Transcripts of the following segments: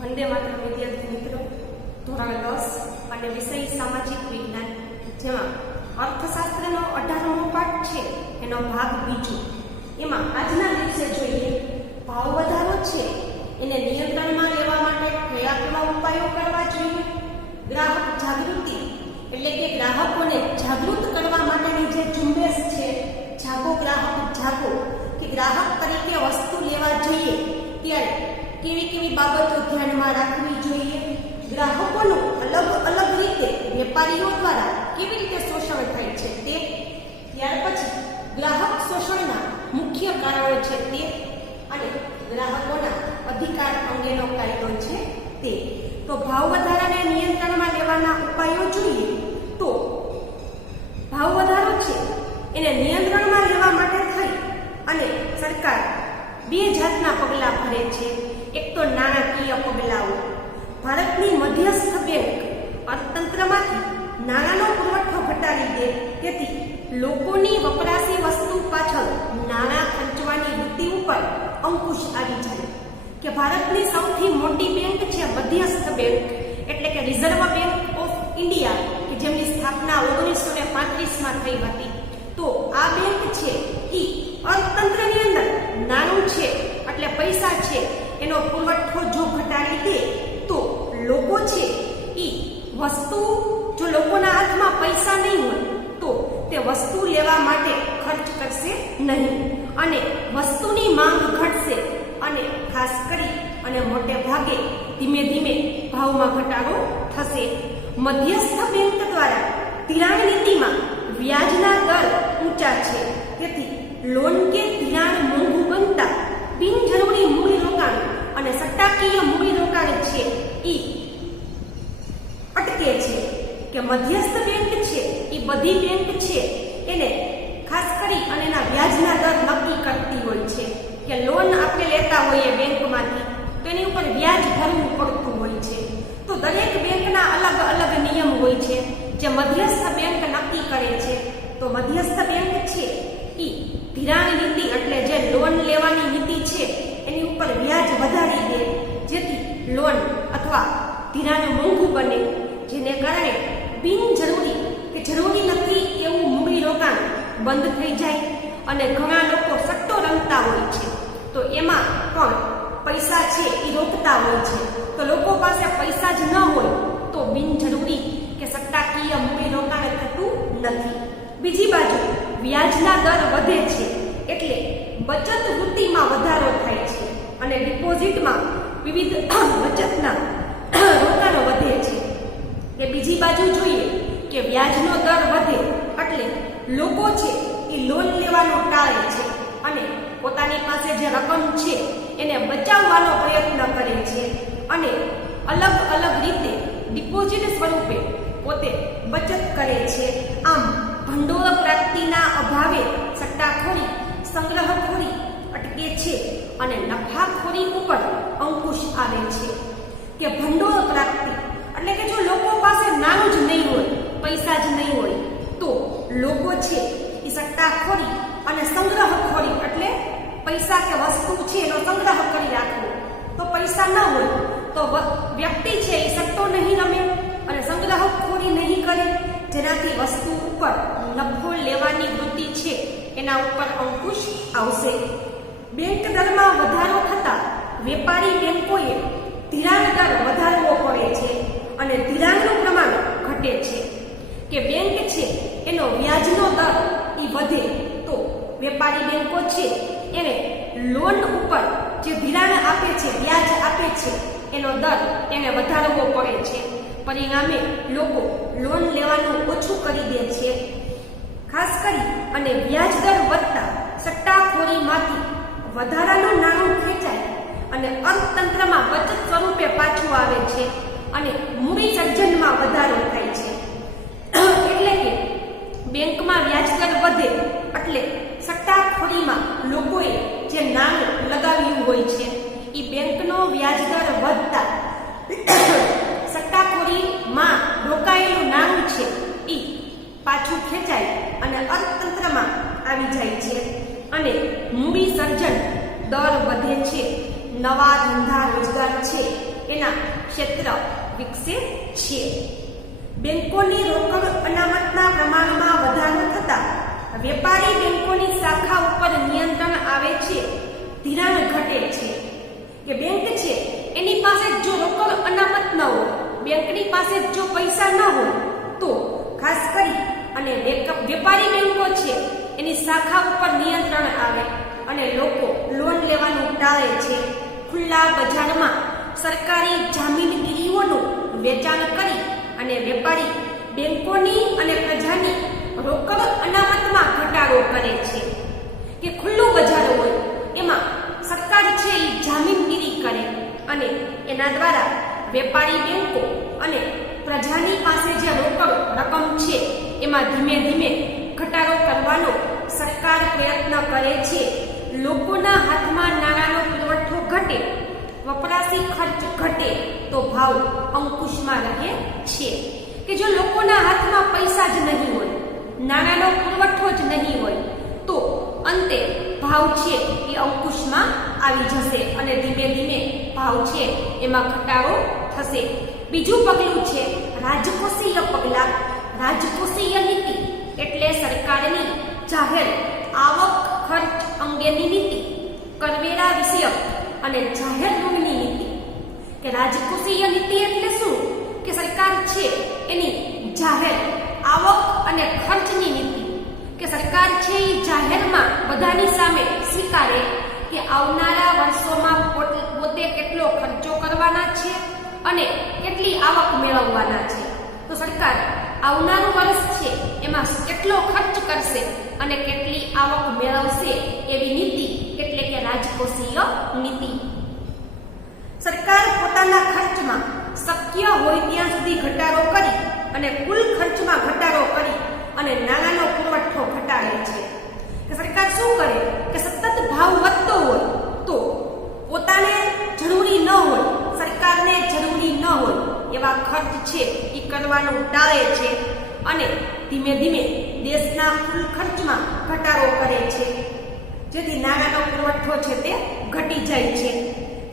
વંદે માતરમ વિદ્યાર્થી મિત્રો, ધોરણ 10 અને વિષય સામાજિક વિજ્ઞાન, જેમાં અર્થશાસ્ત્રનો 18મો પાઠ છે, એનો ભાગ બીજો. એમાં આજના દિવસે જોઈએ ભાવ વધારો છે એને નિયંત્રણમાં લેવા માટે કયા કયા ઉપાયો કરવા જોઈએ. ગ્રાહક જાગૃતિ એટલે કે ગ્રાહકોને જાગૃત કરવા માટેની જે ઝુંબેશ છે, જાગો ગ્રાહક જાગો, કે ગ્રાહક તરીકે વસ્તુ લેવા જઈએ ત્યારે કેવી કેવી બાબતો ધ્યાનમાં રાખવી જોઈએ. ગ્રાહકોનું અલગ અલગ રીતે વેપારીઓ દ્વારા કેવી રીતે શોષણ થાય છે તે, ત્યાર પછી ગ્રાહક શોષણના મુખ્ય કારણો છે તે, અને ગ્રાહકોના અધિકાર અંગેનો કાયદો છે તે. તો ભાવ વધારાને નિયંત્રણમાં લેવાના ઉપાયો જોઈએ. તો ભાવ વધારો છે એને નિયંત્રણમાં લેવા માટે થઈ અને સરકાર બે જાતના પગલાં ભરે છે. એક તો નાણાકીય પગલાઓ. ભારતની મધ્યસ્થ બેંક અર્થતંત્રમાંથી નાણાંનો પુરવઠો ઘટાડી દે, તેથી લોકોની વપરાશી વસ્તુ પાછળ નાણાં ખર્ચવાની વૃત્તિ ઉપર અંકુશ આવી જાય. કે ભારતની સૌથી મોટી બેંક છે મધ્યસ્થ બેંક, એટલે કે રિઝર્વ બેંક ઓફ ઇન્ડિયા, કે જેમની સ્થાપના 1935માં થઈ હતી. તો આ બેંક છે એ અર્થતંત્રની અંદર નાણું છે એટલે પૈસા છે એનો પુરવઠો જો ઘટાડી દે તો લોકો છે એ વસ્તુ, જો લોકોના હાથમાં પૈસા નહીં હોય તો તે વસ્તુ લેવા માટે ખર્ચ કરશે નહીં, અને વસ્તુની માંગ ઘટશે, અને ખાસ કરી અને મોટે ભાગે ધીમે ધીમે ભાવમાં ઘટાડો થશે. મધ્યસ્થ બેંક દ્વારા ધિરાણ નીતિમાં વ્યાજના દર ઊંચા છે, તેથી લોન કે ધિરાણ મોંઘું બનતા બિનજરૂરી મૂડીરોકાણ અને સટ્ટાકીય મૂડીરોકાણ છે એ અટકે છે. કે મધ્યસ્થ બેંક છે એ બધી બેંક છે એને ખાસ કરી અને એના વ્યાજના દર નક્કી કરતી હોય છે. કે લોન આપણે લેતા હોઈએ બેંકમાંથી તો એની ઉપર વ્યાજ ભરવું પડતું હોય છે. તો દરેક બેંકના અલગ અલગ નિયમ હોય છે જે મધ્યસ્થ બેંક નક્કી કરે છે. તો મધ્યસ્થ બેંક છે એ ધિરાણ નીતિ એટલે જે લોન લેવાની નીતિ છે એની ઉપર વ્યાજ વધારી દે, જેથી લોન અથવા ધિરાણ મોંઘું બને, જેને કારણે બિનજરૂરી કે જરૂરી નથી એવું મૂડીરોકાણ બંધ થઈ જાય. અને ઘણા લોકો સટ્ટો રમતા હોય છે, તો એમાં પણ પૈસા છે એ રોકતા હોય છે. તો લોકો પાસે પૈસા જ ન હોય તો બિનજરૂરી કે સટ્ટાકીય મૂડીરોકાણ થતું નથી. બીજી બાજુ વ્યાજના દર વધે છે એટલે બચત વૃત્તિમાં વધારો થાય છે, અને ડિપોઝિટમાં વિવિધ બચતના રોકાણો વધે છે. કે બીજી બાજુ જોઈએ કે વ્યાજનો દર વધે એટલે લોકો છે એ લોન લેવાનું ટાળે છે, અને પોતાની પાસે જે રકમ છે એને બચાવવાનો પ્રયત્ન કરે છે, અને અલગ અલગ રીતે ડિપોઝિટ સ્વરૂપે પોતે બચત કરે છે. આમ ભંડોળ પ્રાપ્તિના અભાવે સટ્ટાખોરી, સંગ્રહખોરી અટકે છે અને નફાખોરી ઉપર અંકુશ આવે છે. કે ભંડોળ પ્રાપ્તિ એટલે કે જો લોકો પાસે નાણું જ નહીં હોય, પૈસા જ નહીં હોય, તો લોકો છે એ સટ્ટાખોરી અને સંગ્રહખોરી એટલે પૈસા કે વસ્તુ છે એનો સંગ્રહ કરી રાખવો. તો પૈસા ન હોય તો વ્યક્તિ છે એ સટ્ટો નહીં રમે અને સંગ્રહખોરી નહીં કરે, જેનાથી વસ્તુ ઉપર નફો લેવાની વૃત્તિ છે એના ઉપર અંકુશ આવશે. બેંક દરમાં વધારો થતાં વેપારી બેંકોએ ધિરાણ દર વધારવો પડે છે અને ધિરાણનું પ્રમાણ ઘટે છે. કે બેંક છે એનો વ્યાજનો દર એ વધે તો વેપારી બેંકો છે એને લોન ઉપર જે ધિરાણ આપે છે, વ્યાજ આપે છે, એનો દર એને વધારવો પડે છે. પરિણામે લોકો લોન લેવાનું ઓછું કરી દે છે. ખાસ કરી અને વ્યાજ દર વધતા સટ્ટાખોરીમાંથી વધારાનું નાણું ખેંચાય અને અર્થતંત્રમાં બચત સ્વરૂપે પાછું આવે છે, અને મૂડી સર્જનમાં વધારો થાય છે. એટલે કે બેંકમાં વ્યાજ દર વધે એટલે સટ્ટાખોરીમાં લોકોએ જે નાણું લગાવ્યું હોય છે એ બેંકનો વ્યાજ દર વધતા સટ્ટાખોરીમાં રોકાયેલું નાણું છે એ પાછું ખેંચાય અને અર્થતંત્રમાં આવી જાય છે, અને મૂડી સર્જન દર વધે છે. નવા ધંધા રોજગાર છે એના ક્ષેત્ર વિકસે છે. બેંકોની રોકડ અનામતના પ્રમાણમાં વધારો થતા વેપારી બેંકોની શાખા ઉપર નિયંત્રણ આવે છે, ધિરાણ ઘટે છે. કે બેંક છે એની પાસે જો રોકડ અનામત ન હોય, બેંકની પાસે જો પૈસા ન હોય, તો ખાસ કરી અને વેપારી બેંકો છે એની શાખા ઉપર નિયંત્રણ આવે અને લોકો લોન લેવાનું ટાળે છે. ખુલ્લા બજારમાં સરકારી જામીનગીરીઓનું વેચાણ કરી અને વેપારી બેંકોની અને પ્રજાની રોકડ અનામતમાં ઘટાડો કરે છે. કે ખુલ્લું બજાર હોય એમાં સરકાર છે એ જામીનગીરી કરે અને એના દ્વારા વેપારી બેંકો અને પ્રજાની પાસે જે રોકડ રકમ છે એમાં ધીમે ધીમે ઘટાડો કરવાનો સરકાર પ્રયત્ન કરે છે. લોકોના હાથમાં નાણાંનો પુરવઠો ઘટે, વપરાશી ખર્ચ ઘટે તો ભાવ અંકુશમાં રહે છે. કે જો લોકોના હાથમાં પૈસા જ નહીં હોય, નાણાંનો પુરવઠો જ નહીં હોય, તો અંતે ભાવ છે એ અંકુશમાં આવી જશે અને ધીમે ધીમે ભાવ છે એમાં ઘટાડો થશે. બીજું પગલું છે રાજકોષીય પગલાં. રાજકોષીય નીતિ એટલે સરકારની જાહેર આવક ખર્ચ અંગેની નીતિ, કરવેરા વિષયક અને જાહેર ઋણની નીતિ. કે રાજકોષીય નીતિ એટલે શું? કે સરકાર છે એની જાહેર આવક અને ખર્ચની નીતિ. કે સરકાર છે એ જાહેરમાં બધાની સામે સ્વીકારે કે આવનારા વર્ષોમાં પોતે કેટલો ખર્ચો કરવાના છે અને કેટલી આવક મેળવવાના છે. તો સરકાર આવનારું વર્ષ છે એમાં કેટલો ખર્ચ કરશે અને કેટલી આવક મેળવશે એવી નીતિ એટલે કે રાજકોષીય નીતિ. સરકાર પોતાના ખર્ચમાં શક્ય હોય ત્યાં સુધી ઘટાડો કરી અને કુલ ખર્ચમાં ઘટાડો કરી અને નાણાંનો પુરવઠો ઘટાડે છે. કે સરકાર શું કરે કે સતત ભાવ વધતો હોય તો પોતાને જરૂરી ન હોય, સરકારને જરૂરી ન હોય એવા ખર્ચ છે એ કરવાનું ટાળે છે અને ધીમે ધીમે દેશના કુલ ખર્ચમાં ઘટાડો કરે છે, જેથી નાણાંનો પુરવઠો છે તે ઘટી જાય છે.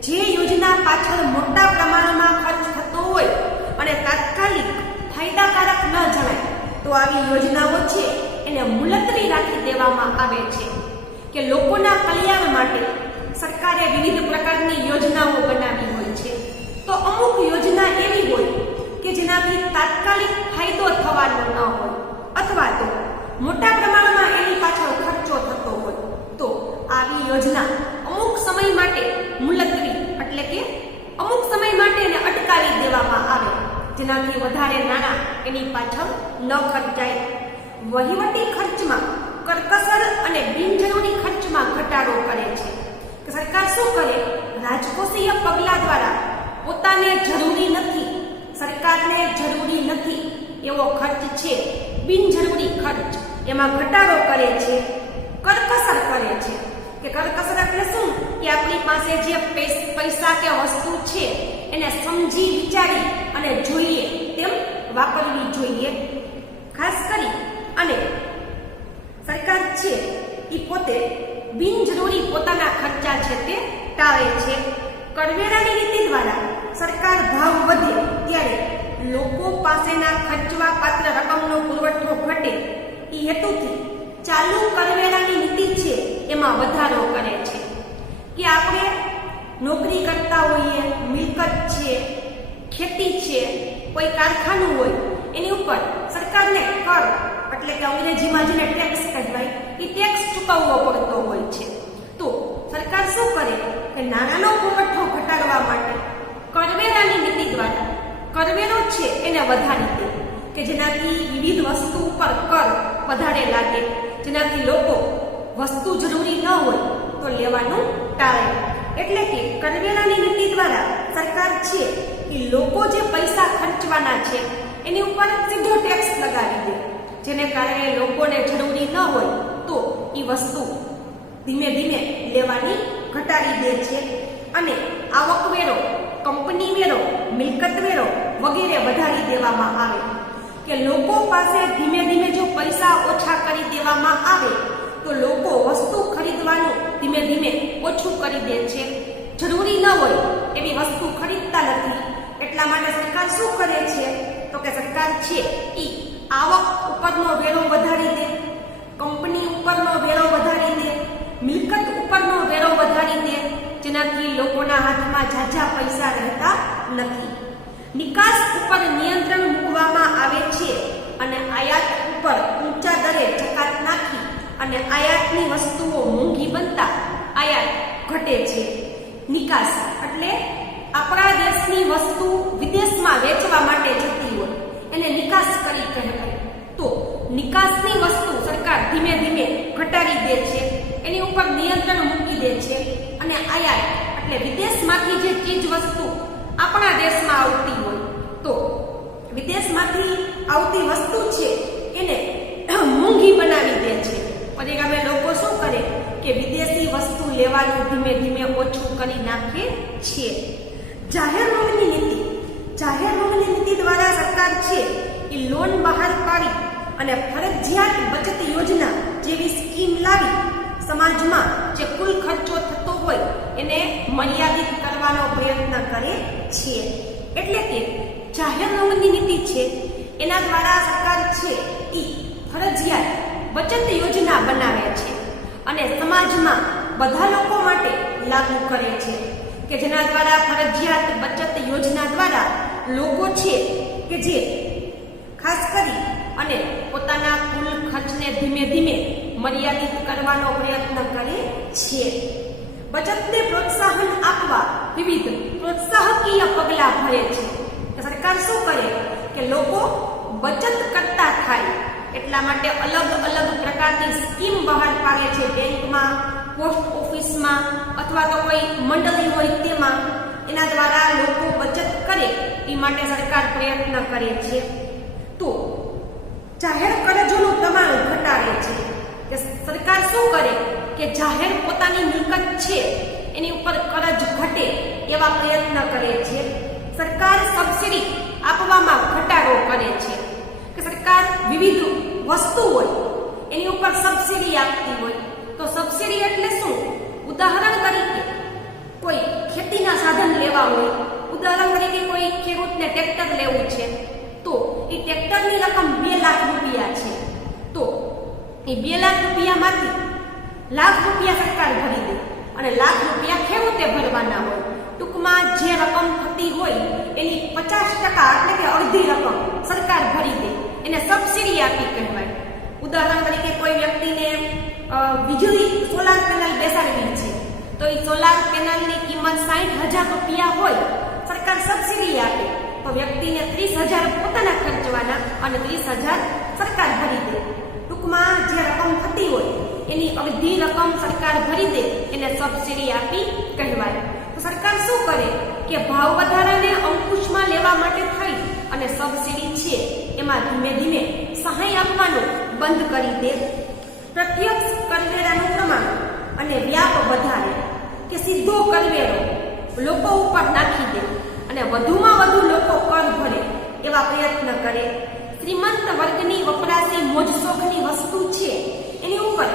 જે યોજના પાછળ મોટા પ્રમાણમાં ખર્ચ થતો હોય અને તાત્કાલિક ફાયદાકારક ન જણાય તો આવી યોજનાઓ છે એને મુલતવી રાખી દેવામાં આવે છે. કે લોકોના કલ્યાણ માટે સરકારે વિવિધ પ્રકારની યોજનાઓ બનાવી હોય છે. તો અમુક યોજના એવી હોય કે જેનાથી તાત્કાલિક ફાયદો થવાનો ન હોય અથવા તો મોટા પ્રમાણમાં એની પાછળ ખર્ચો થતો હોય, તો આવી યોજના અમુક સમય માટે મુલતવી એટલે કે અમુક સમય માટે એને અટકાવી દેવામાં આવે, જેનાથી વધારે નાણાં એની પાછળ ન ખર્ચાય. વહીવટી ખર્ચમાં કરકસર અને બિનજરૂરી ખર્ચમાં ઘટાડો કરે છે. કે સરકાર શું કરે? રાજકોષીય પગલાં દ્વારા પોતાને જરૂરી નથી, સરકારને જરૂરી નથી એવો ખર્ચ છે, બિનજરૂરી ખર્ચ એમાં ઘટાડો કરે છે, કરકસર કરે છે. કે કરકસર એટલે શું? કે આપણી પાસે જે પૈસા કે વસ્તુ છે એને સમજી વિચારી અને જોઈએ તેમ વાપરવી જોઈએ. ખાસ કરી અને સરકાર છે એ પોતે બિનજરૂરી પોતાના ખર્ચા છે તે ટાળે છે. કરવેરાની નીતિ દ્વારા સરકાર ભાવ વધે ત્યારે લોકો પાસેના ખર્ચવા પાત્ર રકમનો પુરવઠો ઘટે એ હેતુથી ચાલુ કરવેરાની નીતિ છે એમાં વધારો કરે છે. કે આપણે નોકરી કરતા હોઈએ, મિલકત છે, ખેતી છે, કોઈ કારખાનું હોય, એની ઉપર સરકારને કર એટલે કે અંગ્રેજીમાં જેને ટેક્સ કહેવાય એ ટેક્સ ચૂકવવો પડતો હોય છે. તો સરકાર શું કરે કે નાણાંનો પુરવઠો ઘટાડવા માટે કરવેરાની નીતિ દ્વારા કરવેરો છે એને વધારી દે, કે જેનાથી વિવિધ વસ્તુ ઉપર કર વધારે લાગે, જેનાથી લોકો વસ્તુ જરૂરી ન હોય તો લેવાનું ટાળે. એટલે કે કરવેરાની નીતિ દ્વારા સરકાર છે એ લોકો જે પૈસા ખર્ચવાના છે એની ઉપર સીધો ટેક્સ લગાવી દે, જેને કારણે લોકોને જરૂરી ન હોય તો એ વસ્તુ ધીમે ધીમે લેવાની ઘટાડી દે છે. અને આવકવેરો, કંપની વેરો, મિલકત વેરો વગેરે વધારી દેવામાં આવે. કે લોકો પાસે ધીમે ધીમે જો પૈસા ઓછા કરી દેવામાં આવે તો લોકો વસ્તુ ખરીદવાનું ધીમે ધીમે ઓછું કરી દે છે, જરૂરી ન હોય એવી વસ્તુ ખરીદતા નથી એટલા માટે સરકાર શું કરે છે તો કે સરકાર છે ઈ આવક ઉપરનો વેરો વધારી દે, કંપની ઉપરનો વેરો વધારી દે, મિલકત ઉપરનો વેરો વધારી દે, જેનાથી લોકોના હાથમાં ઝાઝા પૈસા રહેતા નથી. નિકાસ ઉપર નિયંત્રણ મૂકવામાં આવે છે અને આયાત ઉપર ઊંચા દરે જકાત નાખી અને આયાતની વસ્તુઓ મોંઘી બનતા આયાત ઘટે છે. નિકાસ એટલે આપણા દેશની વસ્તુ વિદેશમાં વેચવા માટે જતી હોય એને નિકાસ કરી કહેવાય. તો નિકાસની વસ્તુ સરકાર ધીમે ધીમે ઘટાડી દે છે, એની ઉપર નિયંત્રણ મૂકી દે છે અને આયાત એટલે વિદેશમાંથી જે ચીજ વસ્તુ આપણા દેશમાં આવતી હોય તો વિદેશમાંથી આવતી વસ્તુ છે એને મોંઘી બનાવી દે છે. પરિણામે લોકો શું કરે કે વિદેશી વસ્તુ લેવાનું ધીમે ધીમે ઓછું કરી નાખે છે. જાહેર માંગની નીતિ, જાહેર માંગની નીતિ દ્વારા સરકાર છે એ લોન બહાર પાડી અને ફરજિયાત બચત યોજના જેવી સ્કીમ લાવી સમાજમાં જે કુલ ખર્ચો થતો હોય એને મર્યાદિત કરવાનો પ્રયત્ન કરે છે. એટલે કે જાહેર માંગની નીતિ છે એના દ્વારા સરકાર છે એ ફરજિયાત બચત યોજના બનાવે છે અને સમાજમાં બધા લોકો માટે લાગુ કરે છે કે જેના દ્વારા ફરજિયાત બચત યોજના દ્વારા લોકો છે કે જે ખાસ કરી અને પોતાના કુલ ખર્ચને ધીમે ધીમે મર્યાદિત કરવાનો પ્રયત્ન કરે છે. બચતને પ્રોત્સાહન આપવા વિવિધ પ્રોત્સાહકીય પગલાં ભરે છે. સરકાર શું કરે કે લોકો બચત કરતા થાય એટલા માટે અલગ અલગ પ્રકારની સ્કીમ બહાર પાડે છે. બેંકમાં, પોસ્ટ ઓફિસમાં અથવા તો કોઈ મંડળી હોય તેમાં એના દ્વારા લોકો બચત કરે એ માટે સરકાર પ્રયત્ન કરે છે. તો જાહેર કરજોનું પ્રમાણ ઘટાડે છે. કે સરકાર શું કરે કે જાહેર પોતાની મિલકત છે એની ઉપર કરજ ઘટે એવા પ્રયત્ન કરે છે. સરકાર સબસિડી આપવામાં ઘટાડો કરે છે. કે સરકાર વિવિધ વસ્તુ હોય એની ઉપર સબસિડી આપતી હોય તો સબસિડી એટલે શું? ઉદાહરણ તરીકે કોઈ ખેતીના સાધન લેવા હોય, ઉદાહરણ તરીકે કોઈ ખેડૂતને ટ્રેક્ટર લેવું છે તો એ ટ્રેક્ટરની રકમ 2 લાખ રૂપિયા છે તો એ 2 લાખ રૂપિયામાંથી લાખ રૂપિયા સરકાર ભરી દે અને લાખ રૂપિયા ખેડૂતે ભરવાના હોય. ટૂંકમાં જે રકમ થતી હોય એની 50% એટલે કે અડધી રકમ સરકાર ભરી દે, એને સબસિડી આપી કહેવાય. ઉદાહરણ તરીકે કોઈ વ્યક્તિને વીજળી સોલાર પેનલ બેસાડવી છે તો એ સોલાર પેનલની કિંમત 60,000 રૂપિયા હોય, સરકાર સબસિડી આપે તો વ્યક્તિને 30,000 પોતાના ખર્ચવાના અને 30,000 સરકાર ભરી દે. ટૂંકમાં જે રકમ થતી હોય એની અડધી રકમ સરકાર ભરી દે એને સબસિડી આપી કહેવાય. તો સરકાર શું કરે કે ભાવ વધારાને અંકુશમાં લેવા માટે થઈ અને સબસિડી છે એમાં ધીમે ધીમે સહાય આપવાનું બંધ કરી દે. પ્રત્યક્ષ કરવેરાનું પ્રમાણ અને વ્યાપ વધારે કે સીધો કરવેરો લોકો ઉપર નાખી દે અને વધુમાં વધુ લોકો કર ભરે એવા પ્રયત્ન કરે. શ્રીમંત વર્ગની વપરાશી મોજશોખની વસ્તુ છે એની ઉપર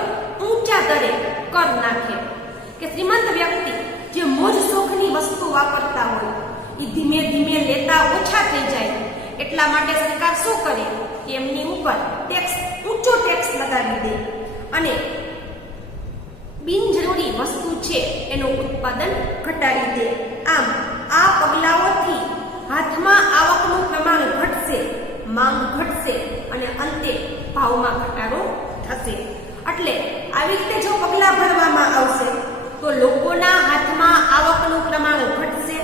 ઊંચા દરે કર નાખે. કે શ્રીમંત વ્યક્તિ જે મોજશોખની વસ્તુ વાપરતા હોય એ ધીમે ધીમે લેતા ઓછા થઈ જાય એટલા માટે સરકાર શું કરે કે એમની ઉપર ઊંચો ટેક્સ લગાવી દે અને બિનજરૂરી વસ્તુ છે એનું ઉત્પાદન ઘટાડી દે. આમ આ પગલાઓથી હાથમાં આવકનું પ્રમાણ ઘટશે, માંગ ઘટશે અને અંતે ભાવમાં ઘટાડો થશે. એટલે આવી રીતે જો પગલાં ભરવામાં આવશે તો લોકોના હાથમાં આવકનું પ્રમાણ ઘટશે,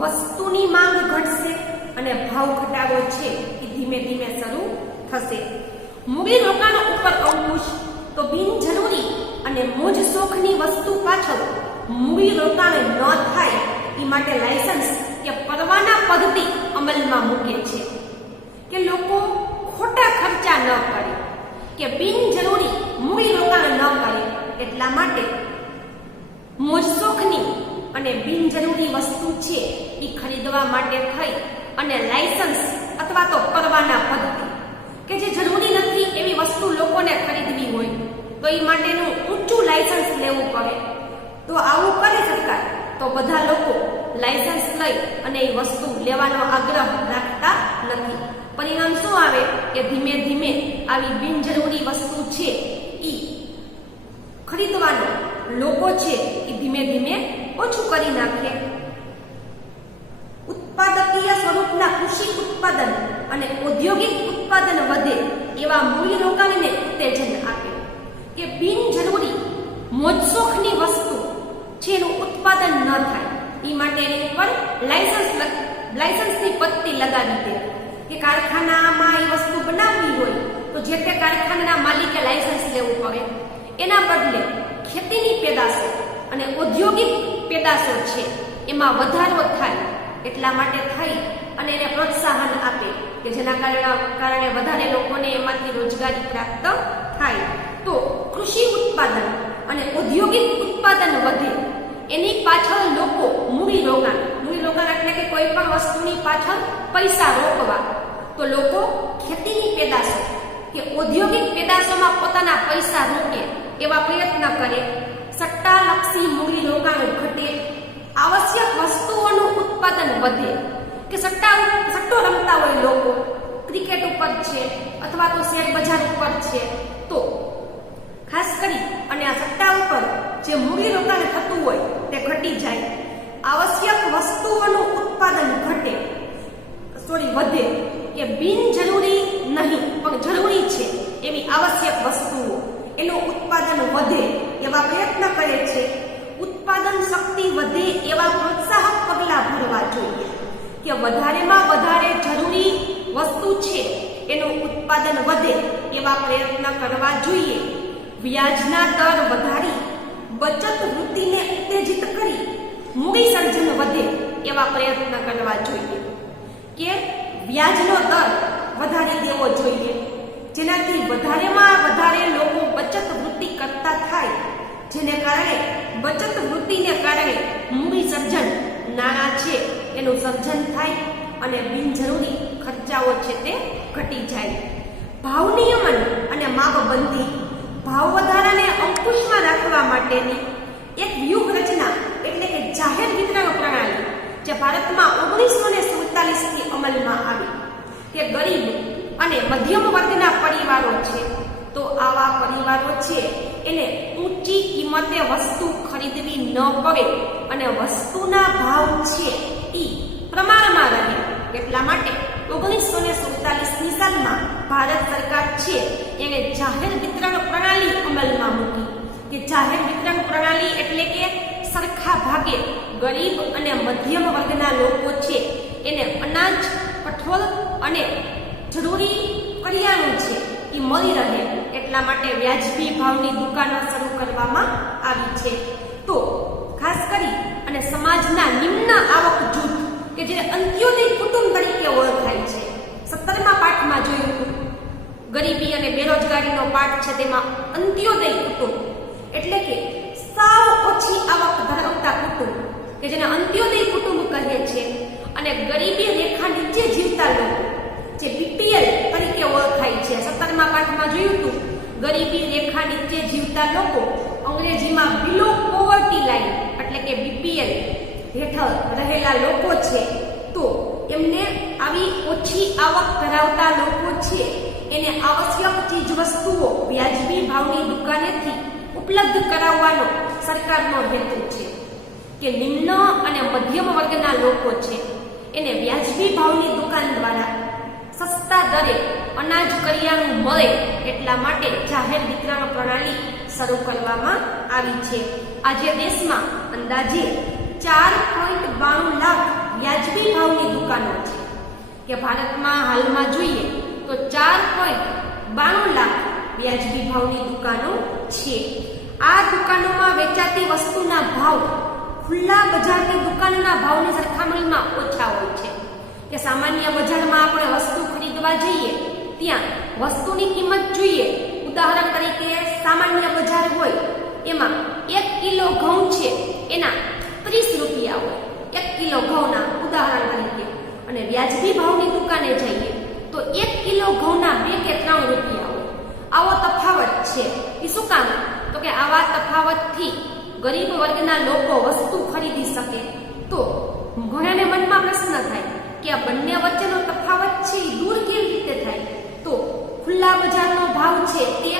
વસ્તુની માંગ ઘટશે અને ભાવ ઘટાડો છે એ ધીમે ધીમે શરૂ થશે. મૂડી રોકાણ ઉપર અંકુશ તો બિનજરૂરી અને મોજ શોખની વસ્તુ પાછળ મૂડી રોકાણ ન થાય એ માટે લાયસન્સ કે પરવાના પદ્ધતિ અમલમાં મૂકે છે કે લોકો ખોટા ખર્ચા ન કરે કે બિનજરૂરી મૂડી રોકાણ ન કરે. એટલા માટે મોજશોખની અને બિનજરૂરી વસ્તુ છે એ ખરીદવા માટે થઈ અને લાયસન્સ અથવા તો પરવાના પદ્ધતિ કે જે જરૂરી નથી એવી વસ્તુ લોકોને ખરીદવી હોય તો એ માટેનું ઊંચું લાયસન્સ લેવું પડે. તો આવું કરે સરકાર તો બધા લોકો લાયસન્સ લઈ અને એ વસ્તુ લેવાનો આગ્રહ રાખતા નથી. પરિણામ શું આવે કે ધીમે ધીમે આવી બિનજરૂરી વસ્તુ છે ઈ ખરીદવાનો લોકો છે એ ધીમે ધીમે ઓછું કરી નાખે. ઉત્પાદકીય સ્વરૂપના કૃષિ ઉત્પાદન અને ઔદ્યોગિક ઉત્પાદન વધે એવા મૂડીરોકાણને ઉત્તેજન આપે કે બિનજરૂરી મોજશોખની વસ્તુ છે એનું ઉત્પાદન ન થાય એ માટે એની ઉપર લાયસન્સની પટ્ટી લગાવી દે કે કારખાનામાં એ વસ્તુ બનાવવી હોય તો જે તે કારખાનાના માલિકે લાયસન્સ લેવું પડે. એના બદલે ખેતીની પેદાશો અને ઔદ્યોગિક પેદાશો છે એમાં વધારો થાય એટલા માટે થઈ અને એને પ્રોત્સાહન આપે કે જેના કારણે વધારે લોકોને એમાંથી રોજગારી પ્રાપ્ત થાય. તો કૃષિ ઉત્પાદન અને ઔદ્યોગિક ઉત્પાદન વધે એની પાછળ લોકો મૂડીરોકાણ એટલે કે કોઈ પણ વસ્તુની પાછળ પૈસા રોકવા, તો લોકો ખેતીની પેદાશો કે ઔદ્યોગિક પેદાશોમાં પોતાના પૈસા રોકે એવા પ્રયત્ન કરે. સટ્ટાલક્ષી મૂડીરોકાણ ઘટે, આવશ્યક વસ્તુઓનું ઉત્પાદન વધે કે સટ્ટો રમતા હોય લોકો, ક્રિકેટ ઉપર છે અથવા તો શેર બજાર ઉપર છે, તો ખાસ કરી અને આ સટ્ટા ઉપર જે મૂડીરોકાણ થતું હોય તે ઘટી જાય. આવશ્યક વસ્તુઓનું ઉત્પાદન વધે કે બિનજરૂરી નહીં પણ જરૂરી છે એવી આવશ્યક વસ્તુઓ એનું ઉત્પાદન વધે એવા પ્રયત્ન કરે છે. ઉત્પાદન શક્તિ વધે એવા પ્રોત્સાહક પગલાં ભરવા જોઈએ કે વધારેમાં વધારે જરૂરી વસ્તુ છે એનું ઉત્પાદન વધે એવા પ્રયત્ન કરવા જોઈએ. વ્યાજના દર વધારી બચત વૃત્તિને ઉત્તેજિત કરી મૂડી સર્જન વધે એવા પ્રયત્ન કરવા જોઈએ કે વ્યાજનો દર વધારી દેવો જોઈએ જેનાથી વધારેમાં વધારે લોકો બચત વૃત્તિ કરતા થાય, જેને કારણે બચત વૃત્તિને કારણે મૂડી સર્જન નાણાં છે એનું સર્જન થાય અને બિનજરૂરી ખર્ચાઓ છે તે ઘટી જાય. ભાવ નિયમન અને માપબંધી, ભાવ વધારાને અંકુશમાં રાખવા માટેની એક વ્યૂહરચના એટલે કે જાહેર વિતરણ પ્રણાલી જે ભારતમાં 1947થી અમલમાં આવી કે ગરીબ અને મધ્યમ વર્ગના પરિવારો છે તો આવા પરિવારો છે એને ઊંચી કિંમતે વસ્તુ ખરીદવી ન પડે અને વસ્તુના ભાવ છે એ પ્રમાણમાં રહે એટલા માટે 1947ની સાલમાં ભારત સરકાર છે એને જાહેર વિતરણ પ્રણાલી અમલમાં મૂકી કે જાહેર વિતરણ પ્રણાલી એટલે કે સરખા ભાગે ગરીબ અને મધ્યમ વર્ગના લોકો છે એને અનાજ, કઠોળ અને જરૂરી કરિયાણું છે એ મળી રહે એટલા માટે વ્યાજબી ભાવની દુકાનો શરૂ કરવામાં આવી છે. તો ખાસ કરી અને સમાજના નિમ્ન આવક જૂથ કે જે અંત્યોદય કુટુંબ તરીકે ઓળખાય છે, 17મા પાઠમાં જોયું હતું ગરીબી અને બેરોજગારીનો પાઠ છે તેમાં અંત્યોદય કુટુંબ એટલે કે સાવ ઓછી આવક ધરાવતા કુટુંબ કે જેને અંત્યોદય કુટુંબ કહે છે અને ગરીબી રેખા નીચે જીવતા લોકો જે બીપીએલ તરીકે ઓળખાય છે. 17મા પાઠમાં જોયું હતું ગરીબી રેખા નીચે જીવતા લોકો અંગ્રેજીમાં બિલો પોવર્ટી લાઇન એટલે કે બીપીએલ હેઠળ રહેલા લોકો છે, તો એમને આવી ઓછી આવક ધરાવતા લોકો છે એને આવશ્યક ચીજ વસ્તુઓ વ્યાજબી ભાવની દુકાનેથી ઉપલબ્ધ કરાવવાનો સરકારનો હેતુ છે કે નિમ્ન અને મધ્યમ વર્ગના લોકો છે એને વ્યાજબી ભાવની દુકાન દ્વારા સસ્તા દરે અનાજ કરિયાણું મળે એટલા માટે જાહેર વિતરણ પ્રણાલી શરૂ કરવામાં આવી છે. આજે દેશમાં અંદાજે 4.92 લાખ વ્યાજબી ભાવની દુકાનો છે કે ભારતમાં હાલમાં જોઈએ તો 4.92 લાખ વ્યાજબી ભાવની દુકાનો છે. આ દુકાનોમાં વેચાતી વસ્તુના ભાવ ખુલ્લા બજારની દુકાનના ભાવની સરખામણીમાં ઓછા હોય છે કે સામાન્ય બજારમાં આપણે વસ્તુ ખરીદવા જઈએ ત્યાં વસ્તુની કિંમત જોઈએ, ઉદાહરણ તરીકે સામાન્ય બજાર હોય એમાં 1 કિલો ઘઉં છે એના 30 રૂપિયા હોય 1 કિલો ઘઉંના ઉદાહરણ તરીકે, અને વ્યાજબી ભાવની દુકાને જઈએ તો 1 કિલો ઘઉંના 2 કે 3 રૂપિયા હોય. આવો તફાવત છે. એ શું કામ? તો કે આવા તફાવતથી ગરીબ વર્ગના લોકો વસ્તુ ખરીદી શકે. તો ઘણાને મનમાં પ્રશ્ન થાય કે આ બંને વચ્ચેનો તફાવત છે એ દૂર કેવી રીતે થાય? તો ખુલ્લા બજારનો ભાવ છે તે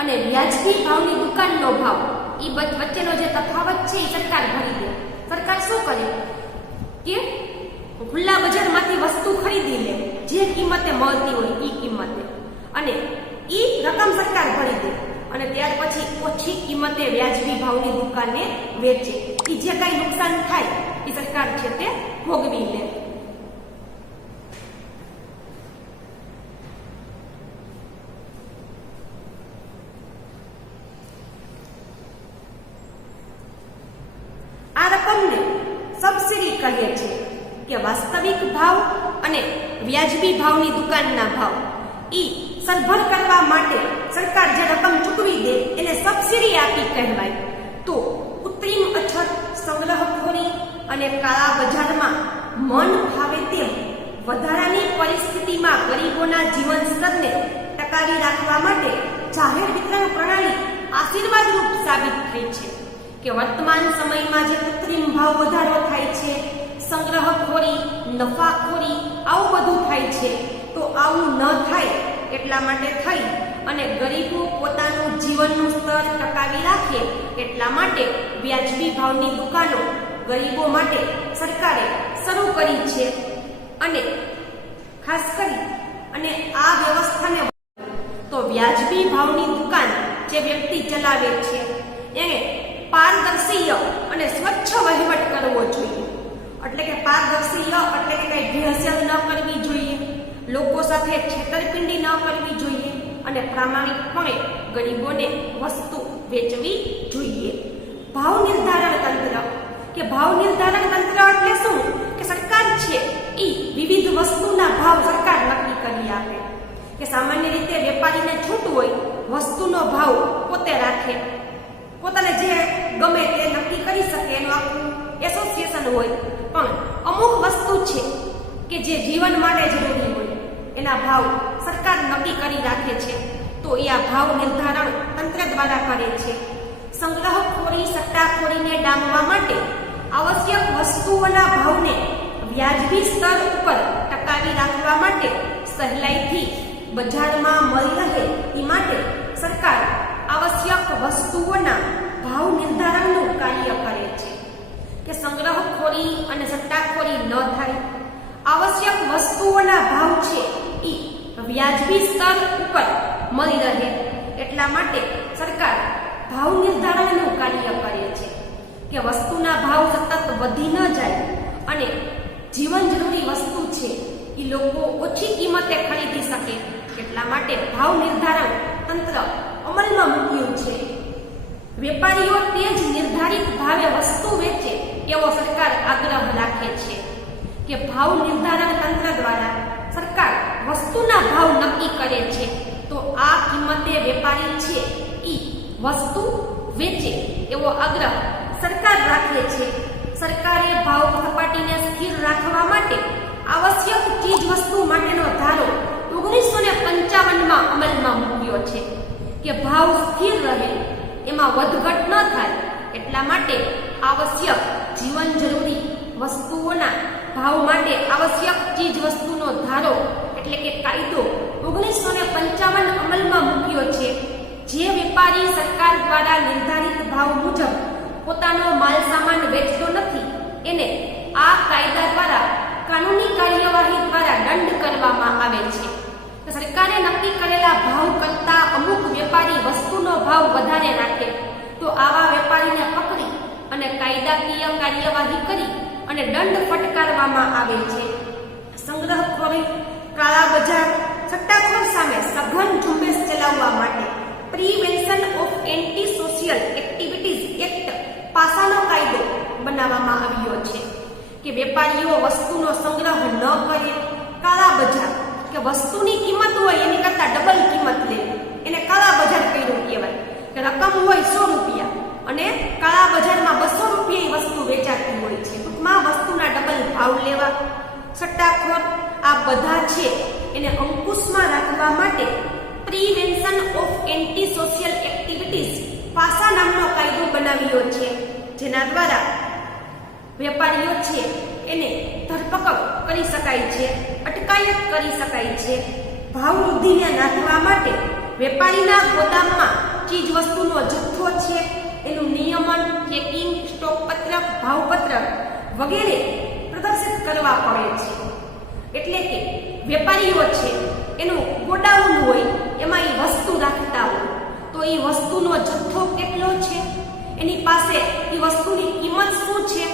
અને વ્યાજબી ભાવની દુકાનનો ભાવ એ વચ્ચેનો જે તફાવત છે એ સરકાર ભરી દે. સરકાર શું કરે કે ખુલ્લા બજારમાંથી વસ્તુ ખરીદી લે જે કિંમતે મળતી હોય એ કિંમતે, અને એ રકમ સરકાર ભરી દે અને ત્યાર પછી ઓછી કિંમતે વ્યાજબી ભાવની દુકાને વેચે. એ જે કાંઈ નુકસાન થાય એ સરકાર છે તે ભોગવી લે. આ રકમને સબસિડી કહે છે કે વાસ્તવિક ભાવ અને વ્યાજબી ભાવની દુકાનના ભાવ ઈ સરભર કરવા માટે સરકાર જે રકમ ચૂકવી દે એને સબસિડી આપી કહેવાય. તો કૃત્રિમ અછત, સંગ્રહખોરી અને કાળા બજારમાં મન ફાવે તેમ વધારાની પરિસ્થિતિમાં ગરીબોના જીવન સ્તરને ટકાવી રાખવા માટે જાહેર વિતરણ પ્રણાલી આશીર્વાદરૂપ સાબિત થઈ છે. કે વર્તમાન સમયમાં જે કૃત્રિમ ભાવ વધારો થાય છે, સંગ્રહખોરી, નફાખોરી આવું બધું થાય છે, તો આવું ન થાય એટલા માટે થઈ અને ગરીબો પોતાનું જીવનનું સ્તર ટકાવી રાખે એટલા માટે વ્યાજબી ભાવની દુકાનો ગરીબો માટે સરકારે શરૂ કરી છે. અને ખાસ કરી અને આ વ્યવસ્થાને તો વ્યાજબી ભાવની દુકાન જે વ્યક્તિ ચલાવે છે એને પારદર્શી અને સ્વચ્છ વહીવટ કરવો જોઈએ. એટલે કે પારદર્શી એટલે કે કઈ ભેળસેળ ન કરવી જોઈએ, લોકો સાથે છેતરપિંડી ન કરવી જોઈએ અને પ્રામાણિકપણે ગરીબોને વસ્તુ વેચવી જોઈએ. ભાવ નિર્ધારણ તંત્ર કે ભાવ નિર્ધારણ તંત્ર એટલે શું કે સરકાર છે એ વિવિધ વસ્તુના ભાવ સરકાર નક્કી કરી આપે. કે સામાન્ય રીતે વેપારીને છૂટ હોય વસ્તુનો ભાવ પોતે રાખે, પોતાને જે ગમે તે નક્કી કરી શકે, એનું આખું એસોસિએશન હોય. પણ અમુક વસ્તુ છે કે જે જીવન માટે જરૂરી હોય એના ભાવ સરકાર નક્કી કરી રાખે છે, તો એ આ ભાવ નિર્ધારણ તંત્ર દ્વારા કરે છે. સંગ્રહખોરી, સટ્ટાખોરીને ડામવા માટે આવશ્યક વસ્તુઓના ભાવને વ્યાજબી સ્તર ઉપર ટકાવી રાખવા માટે સહેલાઈથી બજારમાં મળી રહે એ માટે સરકાર આવશ્યક વસ્તુઓના ભાવ નિર્ધારણનું કાર્ય કરે છે. કે સંગ્રહખોરી અને સટ્ટાખોરી ન થાય, આવશ્યક વસ્તુઓના ભાવ છે એ વ્યાજબી સ્તર ઉપર મળી રહે એટલા માટે સરકાર ભાવ નિર્ધારણનું કાર્ય કરે છે. કે વસ્તુના ભાવ સતત વધી ન જાય અને જીવન જરૂરી વસ્તુ છે એ લોકો ઓછી કિંમતે ખરીદી શકે એટલા માટે ભાવ નિર્ધારણ તંત્ર અમલમાં મૂક્યું છે. વેપારીઓ તે જ નિર્ધારિત ભાવે વસ્તુ વેચે એવો સરકાર આગ્રહ રાખે છે. કે ભાવ નિર્ધારણ તંત્ર દ્વારા સરકાર વસ્તુના ભાવ નક્કી કરે છે, તો આ કિંમતે વેપારી છે એ વસ્તુ વેચે એવો આગ્રહ સરકાર રાખે છે. સરકારે ભાવ સપાટીને સ્થિર રાખવા માટે આવશ્યક ચીજ વસ્તુ માટેનો ધારો 1955માં અમલમાં મૂક્યો છે. કે ભાવ સ્થિર રહે, એમાં વધઘટ ન થાય એટલા માટે આવશ્યક જીવન જરૂરી વસ્તુઓના ભાવ માટે આવશ્યક ચીજ વસ્તુનો ધારો એટલે કે કાયદો 1955 અમલમાં મૂક્યો છે. જે વેપારી સરકાર દ્વારા નિર્ધારિત ભાવ મુજબ પોતાનો માલ સામાન વેચતો નથી એને આ કાયદા દ્વારા કાનૂની કાર્યવાહી દ્વારા દંડ કરવામાં આવે છે. સરકારે નક્કી કરેલા ભાવ કરતા અમુક વેપારી વસ્તુનો ભાવ વધારે રાખે તો આવા વેપારીને પકડી અને કાયદાકીય કાર્યવાહી કરી અને દંડ ફટકારવામાં આવે છે. સંગ્રહખોરી, કાળા બજાર, સટ્ટાખોર સામે સઘન ઝુંબેશ ચલાવવા માટે prevention of anti social activities act પાસાનો કાયદો બનાવવામાં આવ્યો છે. કે વેપારીઓ વસ્તુનો સંગ્રહ ન કરે, કાળા બજાર કે વસ્તુની કિંમત હોય એની કરતા ડબલ કિંમત લે એને કાળા બજાર કર્યું કહેવાય. કે રકમ હોય 100 રૂપિયા અને કાળા બજારમાં 200 રૂપિયા વસ્તુ વેચાતી હોય છે. ટૂંકમાં વસ્તુના ડબલ ભાવ લેવા. સટ્ટાખોર આ બધા છે એને અંકુશમાં રાખવા માટે prevention of anti social activities પાસા નામનો કાયદો બનાવ્યો છે, જેના દ્વારા વેપારીઓ છે એને ધરપકડ કરી શકાય છે, અટકાયત કરી શકાય છે. ભાવ વૃદ્ધિને નાથવા માટે વેપારીના ગોદામમાં ચીજ વસ્તુનો જથ્થો છે એનું નિયમન, ચેકિંગ, સ્ટોક પત્રક, ભાવપત્રક વગેરે પ્રદર્શિત કરવા પડે છે. એટલે કે વેપારીઓ છે એનું ગોડાઉન હોય, એમાં એ વસ્તુ રાખતા હોય, તો એ વસ્તુનો જથ્થો કેટલો છે, એની પાસે એ વસ્તુની કિંમત શું છે,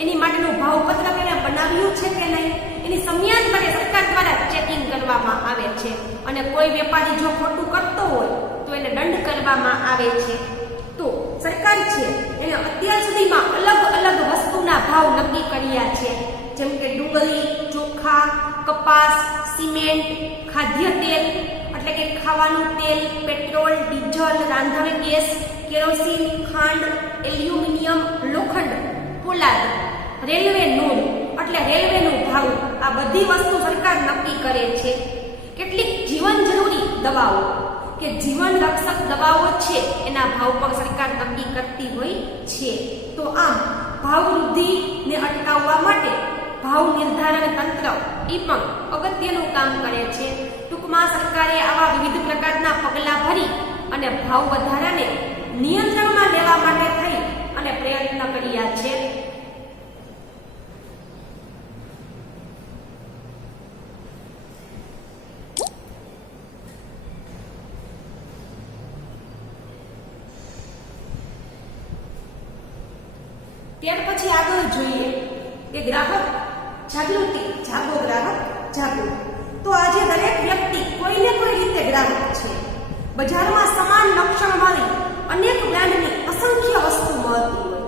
એની માટેનું ભાવપત્રક એને બનાવ્યું છે કે નહીં, એની સમયાંતરે સરકાર દ્વારા ચેકિંગ કરવામાં આવે છે. અને કોઈ વેપારી જો ખોટું કરતો હોય તો એને દંડ કરવામાં આવે છે. તો સરકાર છે એને અત્યાર સુધીમાં અલગ અલગ વસ્તુના ભાવ નક્કી કર્યા છે, જેમ કે ડુંગળી, ચોખા, કપાસ, સિમેન્ટ, ખાદ્ય તેલ એટલે કે ખાવાનું તેલ, પેટ્રોલ, ડીઝલ, રાંધણ ગેસ, કેરોસીન, ખાંડ, એલ્યુમિનિયમ, લોખંડ, પોલાદ, રેલવે નોંધ એટલે રેલવેનું ભાડું, આ બધી વસ્તુ સરકાર નક્કી કરે છે. કેટલીક જીવન જરૂરી દવાઓ કે જીવન રક્ષક દવાઓ છે એના ભાવ પણ સરકાર નક્કી કરતી હોય છે. તો આમ ભાવ વૃદ્ધિને અટકાવવા માટે ભાવ નિર્ધારણ તંત્ર એ પણ અગત્યનું કામ કરે છે. ટૂંકમાં સરકારે આવા વિવિધ પ્રકારના પગલાં ભરી અને ભાવ વધારાને નિયંત્રણમાં લેવા માટે થઈ અને પ્રયત્ન કર્યા છે. ત્યાર પછી આગળ જોઈએ કે ગ્રાહક જાગૃતિ, જાગો ગ્રાહક જાગો. તો આજે દરેક વ્યક્તિ કોઈને કોઈ રીતે ગ્રાહક છે. બજારમાં સમાન લક્ષણવાળી અનેક બ્રાન્ડની અસંખ્ય વસ્તુ મળતી હોય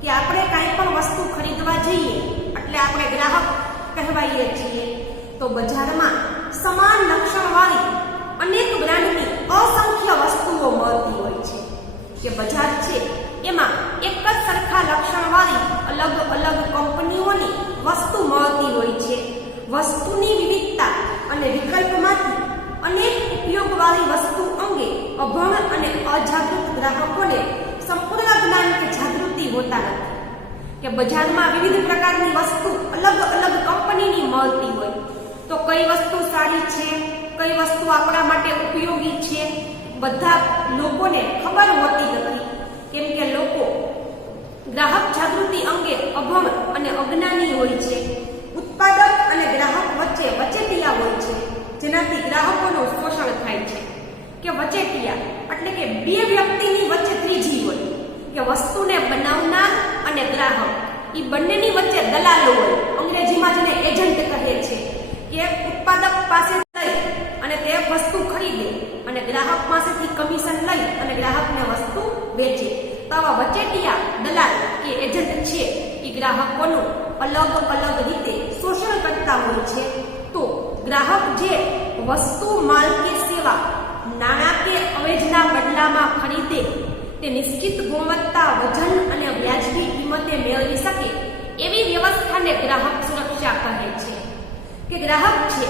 કે આપણે કાંઈ પણ વસ્તુ ખરીદવા જઈએ એટલે આપણે ગ્રાહક કહેવાઈએ છીએ. તો બજારમાં સમાન લક્ષણવાળી અનેક બ્રાન્ડની અસંખ્ય વસ્તુઓ મળતી હોય છે કે બજાર છે એમાં એક જ સરખા લક્ષણવાળી અલગ અલગ કંપનીઓની વસ્તુ મળતી હોય છે. વસ્તુની વિવિધતા અને વિકલ્પમાંથી અનેક ઉપયોગવાળી વસ્તુ અંગે અભણ અને અજાગૃત ગ્રાહકોને સંપૂર્ણ જ્ઞાન કે જાગૃતિ હોતા નથી. કે બજારમાં વિવિધ પ્રકારની વસ્તુ અલગ અલગ કંપનીની મળતી હોય તો કઈ વસ્તુ સારી છે, કઈ વસ્તુ આપણા માટે ઉપયોગી છે, બધા લોકોને ખબર હોતી નથી. કેમ કે લોકો ગ્રાહક જાગૃતિ અંગે અભણ અને અજ્ઞાની હોય છે. ઉત્પાદક અને ગ્રાહક વચ્ચે વચેટિયા હોય છે, જેનાથી ગ્રાહકોનું શોષણ થાય છે. કે વચેટિયા એટલે કે બે વ્યક્તિની વચ્ચે ત્રીજી હોય કે વસ્તુને બનાવનાર અને ગ્રાહક, એ બંનેની વચ્ચે દલાલો હોય. અંગ્રેજીમાં જેને એજન્ટ કહે છે. કે ઉત્પાદક પાસે લઈ અને તે વસ્તુ ખરીદે અને ગ્રાહક પાસેથી કમિશન લઈ અને ગ્રાહકને વસ્તુ વેચે. તો આવા વચેટિયા દલાલ કે એજન્ટ છે એ ગ્રાહકોનું અલગ અલગ રીતે શોષણ કરતા હોય છે. તો ગ્રાહક જે વસ્તુ, માલ કે સેવા નાણાં કે અવેજના બદલામાં ખરીદે તે નિશ્ચિત ગુણવત્તા, વજન અને વ્યાજબી કિંમતે મેળવી શકે એવી વ્યવસ્થાને ગ્રાહક સુરક્ષા કહે છે. કે ગ્રાહક છે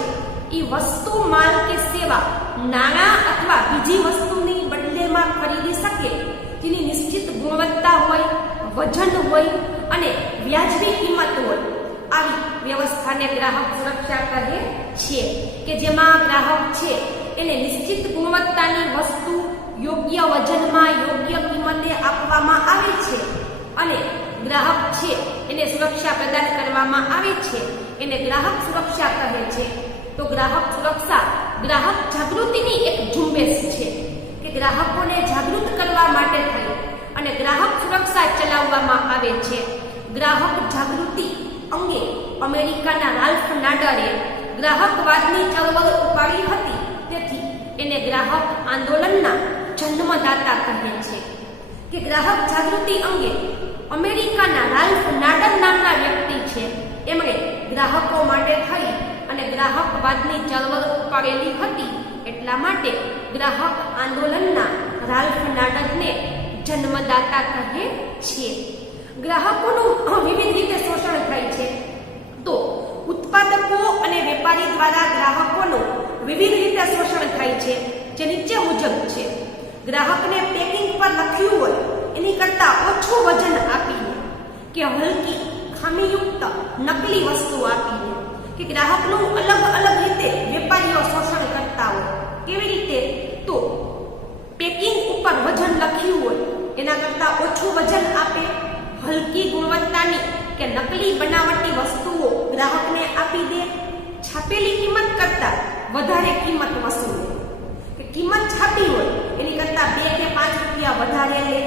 એ વસ્તુ, માલ કે સેવા નાણાં અથવા બીજી વસ્તુની બદલેમાં ખરીદી શકે જેની નિશ્ચિત ગુણવત્તા હોય, વજન હોય અને વ્યાજબી કિંમત હોય. આવી વ્યવસ્થાને ગ્રાહક સુરક્ષા કહે છે. કે જેમાં ગ્રાહક છે એને નિશ્ચિત ગુણવત્તાની વસ્તુ યોગ્ય વજનમાં, યોગ્ય કિંમતે આપવામાં આવે છે અને ગ્રાહક છે એને સુરક્ષા પ્રદાન કરવામાં આવે છે. એને ગ્રાહક સુરક્ષા કહે છે. તો ગ્રાહક સુરક્ષા ગ્રાહક જાગૃતિની એક ઝુંબેશ છે કે ગ્રાહકોને જાગૃત કરવા માટે થઈ અને ગ્રાહક સુરક્ષા ચલાવવામાં આવે છે. ગ્રાહક જાગૃતિ અંગે અમેરિકાના રાલ્ફ નાડરે ગ્રાહકવાદની ચળવળ ઉપાડી હતી, તેથી એને ગ્રાહક આંદોલનના જન્મદાતા કહે છે. કે ગ્રાહક જાગૃતિ અંગે અમેરિકાના રાલ્ફ નાડર નામના વ્યક્તિ છે, એમણે ગ્રાહકો માટે થઈ અને ગ્રાહકવાદની ચળવળ ઉપાડેલી હતી. એટલા માટે ગ્રાહક આંદોલનના રાલ્ફ નાડરને જન્મદાતા કહે છે. ગ્રાહકોનું વિવિધ રીતે શોષણ થાય છે. તો ઉત્પાદકો અને વેપારી દ્વારા ગ્રાહકોનું વિવિધ રીતે શોષણ થાય છે, જે નીચે મુજબ છે. ગ્રાહકને પેકિંગ પર લખ્યું હોય એની કરતાં ઓછું વજન આપીને કે હલકી, ખામીયુક્ત નકલી વસ્તુ આપીને કે ગ્રાહકનું અલગ અલગ રીતે વેપારીઓ શોષણ કરતા હોય. કેવી રીતે? તો પેકિંગ ઉપર વજન લખ્યું હોય એના કરતાં ઓછું વજન આપે, હલકી ગુણવત્તાની કે નકલી બનાવટી વસ્તુઓ ગ્રાહકને આપી દે, છાપેલી કિંમત કરતાં વધારે કિંમત વસૂલે. કે કિંમત છાપી હોય એની કરતાં 2 કે 5 રૂપિયા વધારે લે.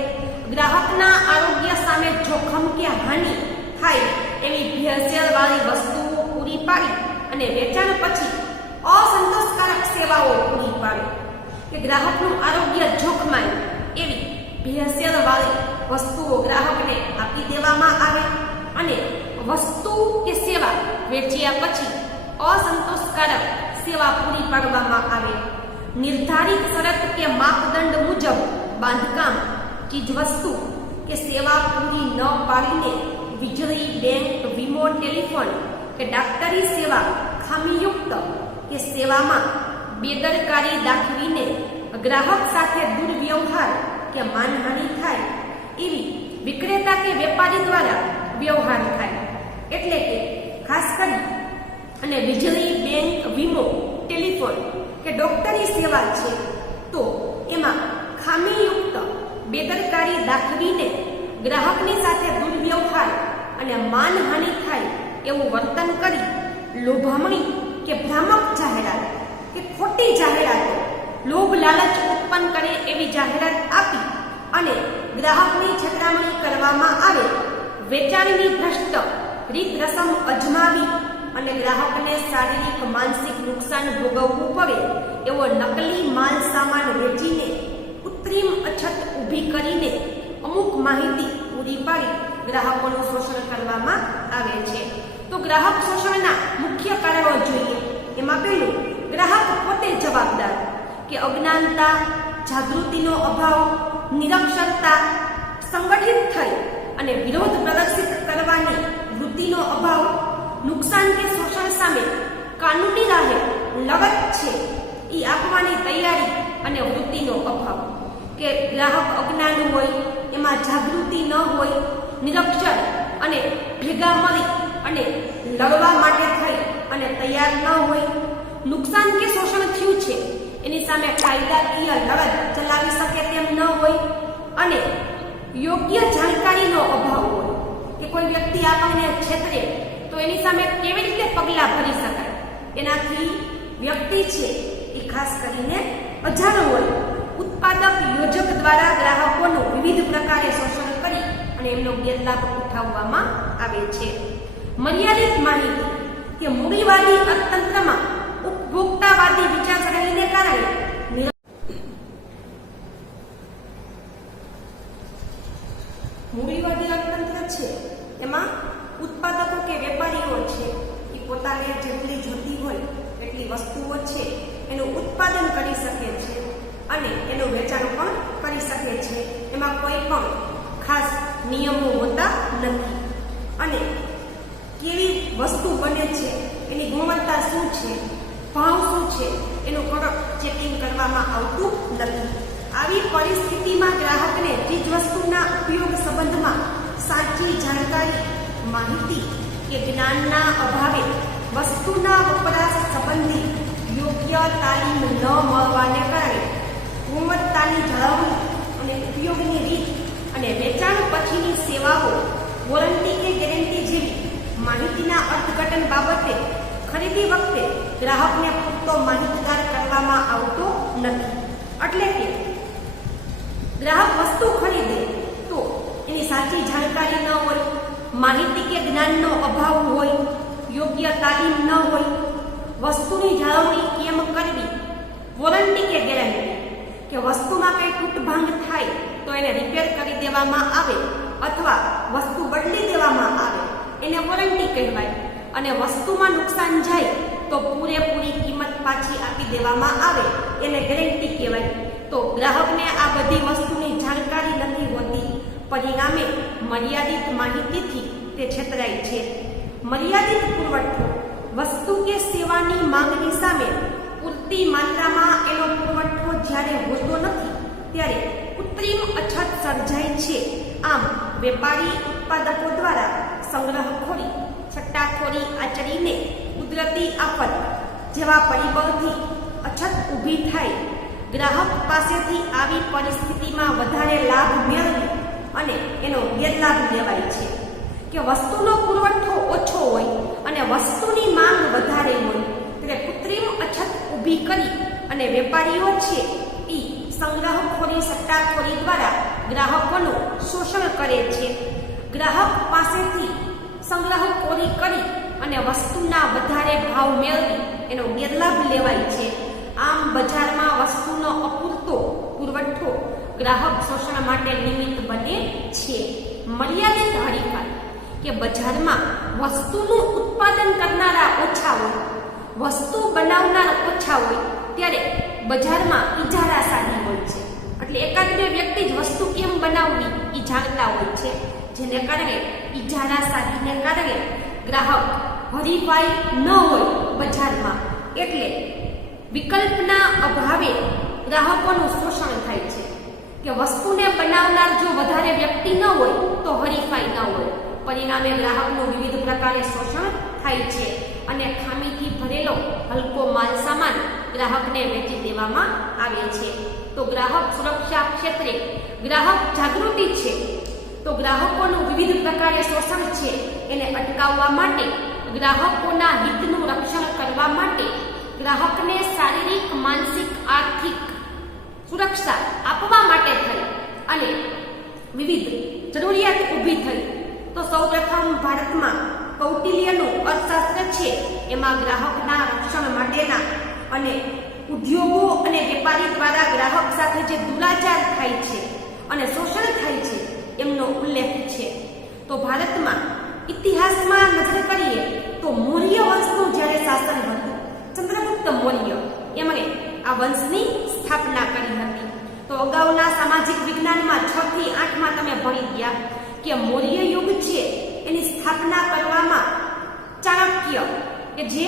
ગ્રાહકના આરોગ્ય સામે જોખમ કે હાનિ થાય એવી ભેળસેળવાળી વસ્તુઓ પૂરી પાડી અને વેચાણ પછી અસંતોષકારક સેવાઓ પૂરી પાડે. કે ગ્રાહકનું આરોગ્ય જોખમાય એવી ભેળસેળવાળી વસ્તુઓ ગ્રાહકને આપી દેવામાં આવે અને વસ્તુ કે સેવા વેચ્યા પછી અસંતોષકારક સેવા પૂરી પાડવામાં આવે. નિર્ધારિત શરત કે માપદંડ મુજબ બાંધકામ, ચીજવસ્તુ કે સેવા પૂરી ન પાડીને વીજળી, બેંક, વીમો, ટેલિફોન કે ડાક્ટરી સેવા ખામીયુક્ત કે સેવામાં બેદરકારી દાખવીને ગ્રાહક સાથે દુર્વ્યવહાર કે માનહાનિ થાય એવી વિક્રેતા કે વેપારી દ્વારા વ્યવહાર થાય. એટલે કે ખાસ કરી અને વીજળી, બેંક, વીમો, ટેલિફોન કે ડોક્ટરી સેવા છે તો એમાં ખામીયુક્ત બેદરકારી દાખવીને ગ્રાહકની સાથે દુર્વ્યવહાર અને માનહાનિ થાય એવું વર્તન કરી લોભામણી કે ભ્રામક જાહેરાત કે ખોટી જાહેરાતો, લોભ લાલચ ઉત્પન્ન કરે એવી જાહેરાત આપી અને ગ્રાહકની છેતરામણી કરવામાં આવે. વેચાણની ભ્રષ્ટ રીત રસમ અજમાવી અને ગ્રાહકને શારીરિક માનસિક નુકસાન ભોગવવું પડે એવો નકલી માલ સામાન વેચીને કૃત્રિમ અછત ઊભી કરીને અમુક માહિતી પૂરી પાડી ગ્રાહકોનું શોષણ કરવામાં આવે છે. તો ગ્રાહક શોષણના મુખ્ય કારણો જોઈએ. એમાં પહેલું, ગ્રાહક પોતે જવાબદાર કે અજ્ઞાનતા, જાગૃતિનો અભાવ, નિરક્ષરતા, સંગઠિત થઈ અને વિરોધ પ્રદર્શિત કરવાની વૃત્તિનો અભાવ, નુકસાન કે શોષણ સામે કાનૂની રાહે લડત છે એ આપવાની તૈયારી અને વૃત્તિનો અભાવ. કે ગ્રાહક અજ્ઞાન હોય, એમાં જાગૃતિ ન હોય, નિરક્ષર અને ભેગા મળી અને લડવા માટે થઈ અને તૈયાર ન હોય, નુકસાન કે શોષણ થયું છે એની સામે કાયદાકીય લડત ચલાવી શકે તેમ ન હોય અને યોગ્ય જાણકારીનો અભાવ હોય. કે કોઈ વ્યક્તિ આપણને છેતરે તો એની સામે કેવી રીતે પગલાં ભરી શકાય એનાથી વ્યક્તિ છે એ ખાસ કરીને અજાણ હોય. ઉત્પાદક યોજક દ્વારા ગ્રાહકોનું વિવિધ પ્રકારે શોષણ કરી અને એમનો ગેરલાભ ઉઠાવવામાં આવે છે. મર્યાદિત માહિતી કે મૂડીવાદી અર્થતંત્રમાં ઉપભોક્તાવાદી વિચારસરણીને કારણે મૂડીવાદી અર્થતંત્ર છે એમાં ઉત્પાદકો કે વેપારીઓ છે એ પોતાને જેટલી જોતી હોય એટલી વસ્તુઓ છે એનું ઉત્પાદન કરી શકે છે અને એનું વેચાણ પણ કરી શકે છે. એમાં કોઈ પણ ખાસ નિયમો હોતા નથી અને કેવી વસ્તુ બને છે, એની ગુણવત્તા શું છે, ભાવ શું છે એનું કડક ચેકિંગ કરવામાં આવતું નથી. આવી પરિસ્થિતિમાં ગ્રાહકને ચીજવસ્તુના ઉપયોગ સંબંધમાં સાચી જાણકારી, માહિતી કે જ્ઞાનના અભાવે વસ્તુના વપરાશ સંબંધી યોગ્ય તાલીમ ન મળવાને કારણે ગુણવત્તાની જાળવણી અને ઉપયોગની રીત અને વેચાણ પછીની સેવાઓ, વોરંટી કે ગેરંટી જેવી માહિતીના અર્થઘટન બાબતે ખરીદી વખતે ગ્રાહકને પૂરતો માહિતગાર કરવામાં આવતો નથી. એટલે કે ગ્રાહક વસ્તુ ખરીદે તો એની સાચી જાણકારી ન હોય, માહિતી કે જ્ઞાનનો અભાવ હોય, યોગ્ય તાલીમ ન હોય, વસ્તુની જાળવણી કેમ કરવી, વોરંટી કે ગેરંટી કે વસ્તુમાં કંઈ તૂટભાંગ થાય તો એને રિપેર કરી દેવામાં આવે અથવા વસ્તુ બદલી દેવામાં આવે એને વોરંટી કહેવાય અને વસ્તુમાં નુકસાન જાય તો પૂરેપૂરી કિંમત પાછી આપી દેવામાં આવે એને ગેરંટી કહેવાય. તો ગ્રાહકને આ બધી વસ્તુની જાણકારી નથી હોતી, પરિણામે મર્યાદિત માહિતીથી તે છેતરાય છે. મર્યાદિત પુરવઠો, વસ્તુ કે સેવાની માંગની સામે પૂરતી માત્રામાં એનો પુરવઠો જ્યારે હોતો નથી ત્યારે કૃત્રિમ અછત સર્જાય છે. આમ વેપારી ઉત્પાદકો દ્વારા સંગ્રહખોરી, સટ્ટાખોરી આચરીને કુદરતી આફત જેવા પરિબળથી અછત ઊભી થાય, ગ્રાહક પાસેથી આવી પરિસ્થિતિમાં વધારે લાભ મેળવી અને એનો ગેરલાભ લેવાય છે કે વસ્તુનો પુરવઠો ઓછો હોય અને વસ્તુની માંગ વધારે હોય ત્યારે કૃત્રિમ અછત ઊભી કરી અને વેપારીઓ છે એ સંગ્રહખોરી સટ્ટાખોરી દ્વારા ગ્રાહકોનું શોષણ કરે છે. ગ્રાહક પાસેથી સંગ્રહખોરી કરી અને વસ્તુના વધારે ભાવ મેળવી એનો ગેરલાભ લેવાય છે. આમ બજારમાં વસ્તુનો અપૂરતો પુરવઠો ગ્રાહક શોષણ માટે નિમિત્ત બને છે. મર્યાદિત હરીફાઈ કે બજારમાં વસ્તુનું ઉત્પાદન કરનારા ઓછા હોય, વસ્તુ બનાવનાર ઓછા હોય ત્યારે બજારમાં ઇજારાશાહી હોય છે. એટલે એકાદ બે વ્યક્તિ જ વસ્તુ કેમ બનાવવી એ જાણતા હોય છે, જેને કારણે ઇજારાશાહીને કારણે ગ્રાહક હરીફાઈ ન હોય બજારમાં, એટલે વિકલ્પના અભાવે ગ્રાહકોનું શોષણ થાય છે કે વસ્તુને બનાવનાર જો વધારે વ્યક્તિ ન હોય તો હરીફાઈ ન હોય, પરિણામે ગ્રાહકનું વિવિધ પ્રકારે શોષણ થાય છે અને ખામીથી ભરેલો હલકો માલ સામાન ગ્રાહકને વેચી દેવામાં આવે છે. તો ગ્રાહક સુરક્ષા ક્ષેત્રે ગ્રાહક જાગૃતિ છે તો ગ્રાહકોનું વિવિધ પ્રકારે શોષણ છે એને અટકાવવા માટે, ગ્રાહકોના હિતનું રક્ષણ કરવા માટે ગ્રાહકને શારીરિક, માનસિક, આર્થિક સુરક્ષા આપવા માટે થઈ અને વિવિધ જરૂરિયાત ઊભી થઈ. તો સૌપ્રથમ ભારતમાં કૌટિલ્યનું અર્થશાસ્ત્ર છે, એમાં ગ્રાહકના રક્ષણ માટેના અને ઉદ્યોગો અને વેપારી દ્વારા ગ્રાહક સાથે જે દુરાચાર થાય છે અને શોષણ થાય છે એમનો ઉલ્લેખ છે. તો ભારતમાં ઇતિહાસમાં નજર કરીએ તો મૌર્ય વંશનું જ્યારે શાસન હતું, ચંદ્રગુપ્ત મૌર્ય એમણે આ વંશની સ્થાપના કરી હતી. તો અગાઉના સામાજિક વિજ્ઞાનમાં 6 થી 8માં તમે ભણી ગયા કે મૌર્ય યુગ છે એની સ્થાપના કરવામાં ચાણક્ય કે જે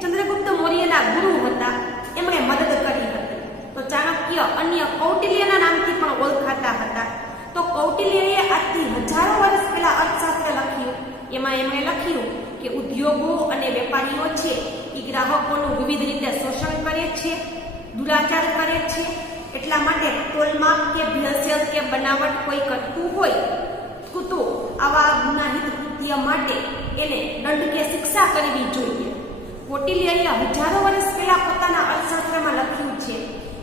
ચંદ્રગુપ્ત મૌર્યના ગુરુ હતા એમણે મદદ કરી હતી. તો ચાણક્ય અન્ય કૌટિલ્યના નામથી પણ ઓળખાતા હતા. તો કૌટિલ્યએ આજથી હજારો વર્ષ પહેલા અર્થશાસ્ત્ર લખ્યું. એમાં એમણે લખ્યું કે ઉદ્યોગો અને વેપારીઓ છે એ ગ્રાહકોનું વિવિધ રીતે શોષણ કરે છે, દુરાચાર કરે છે. એટલા માટે તોલમાપ કે ભેળસેળ કે બનાવટ કોઈ કરતું હોય તો આવા ગુનાહિત કૃત્ય માટે એને દંડ કે શિક્ષા કરવી જોઈએ. કૌટિલ્યએ હજારો વર્ષ પહેલા પોતાના અર્થશાસ્ત્રમાં લખ્યું છે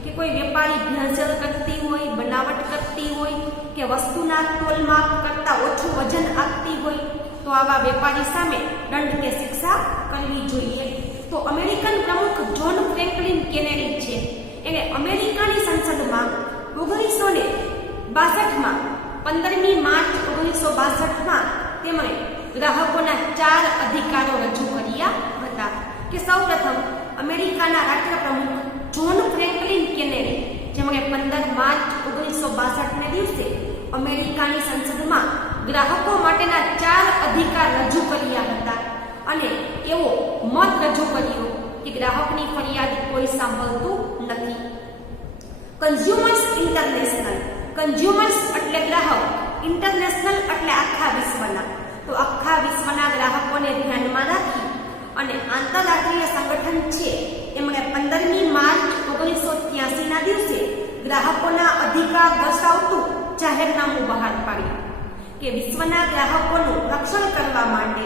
કે કોઈ વેપારી ભેળસેળ કરતી હોય, બનાવટ કરતી હોય કે વસ્તુના તોલમાપ કરતાં ઓછું વજન આપતી હોય તો આવા વેપારી સામે દંડ કે શિક્ષા કરવી જોઈએ. તો અમેરિકન પ્રમુખ જ્હોન ફ્રેન્કલિન કેનેડી છે, એને અમેરિકાની સંસદમાં 1962માં 15મી માર્ચ 1962માં તેમણે ગ્રાહકોના 4 અધિકારો રજૂ કર્યા હતા. કે સૌપ્રથમ અમેરિકાના રાષ્ટ્રપ્રમુખ જ્હોન ફ્રેન્કલિન કેનેડી જેમણે 15 માર્ચ 1962ના દિવસે અમેરિકાની સંસદમાં ગ્રાહકો માટેના 4 અધિકાર રજૂ કર્યા હતા અને એવો મત રજૂ કર્યો કે ગ્રાહકની ફરિયાદ કોઈ સાંભળતું નથી. કન્ઝ્યુમર્સ ઇન્ટરનેશનલ, કન્ઝ્યુમર્સ એટલે ગ્રાહક, ઇન્ટરનેશનલ એટલે આખા વિશ્વના. તો આખા વિશ્વના ગ્રાહકોને ધ્યાનમાં રાખી અને આંતરરાષ્ટ્રીય સંગઠન છે એમણે 15મી માર્ચ 1983ના દિવસે ગ્રાહકોના અધિકાર દર્શાવતું જાહેરનામું બહાર પાડ્યું કે વિશ્વના ગ્રાહકોનું રક્ષણ કરવા માટે